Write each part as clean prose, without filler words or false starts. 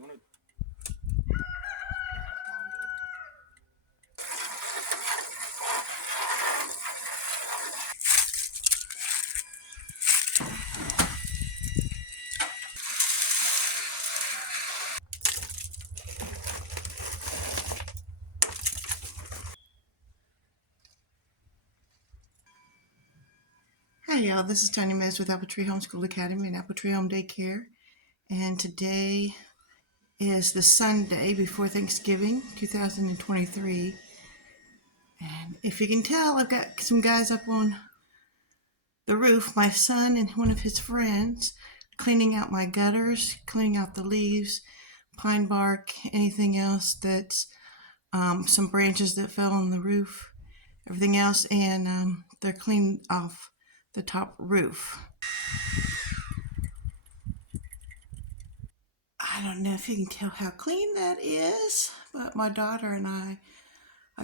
Hi y'all, this is Tanya Mez with Apple Tree Homeschool Academy and Apple Tree Home Daycare. And today is the Sunday before Thanksgiving 2023. And if you can tell, I've got some guys up on the roof, my son and one of his friends, cleaning out my gutters, cleaning out the leaves, pine bark, anything else that's some branches that fell on the roof, everything else, and they're cleaning off the top roof. I don't know if you can tell how clean that is, but my daughter and I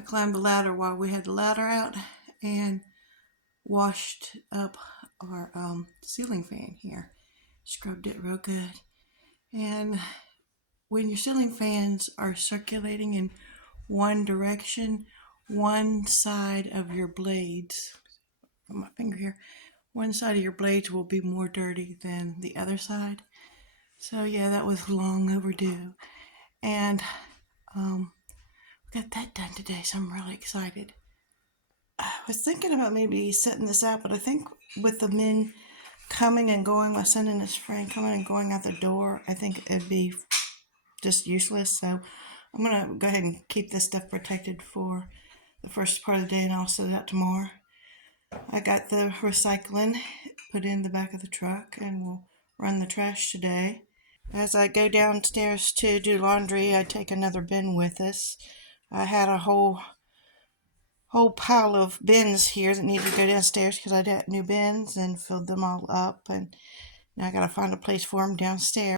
climbed the ladder while we had the ladder out and washed up our ceiling fan here. Scrubbed it real good. And when your ceiling fans are circulating in one direction, one side of your blades, put my finger here, one side of your blades will be more dirty than the other side. So yeah, that was long overdue. And got that done today, so I'm really excited. I was thinking about maybe setting this out, but I think with the men coming and going, my son and his friend coming and going out the door, I think it'd be just useless. So I'm going to go ahead and keep this stuff protected for the first part of the day, and I'll set it out tomorrow. I got the recycling put in the back of the truck, and we'll run the trash today. As I go downstairs to do laundry, I take another bin with us. I had a whole pile of bins here that needed to go downstairs because I got new bins and filled them all up, and now I gotta find a place for them downstairs.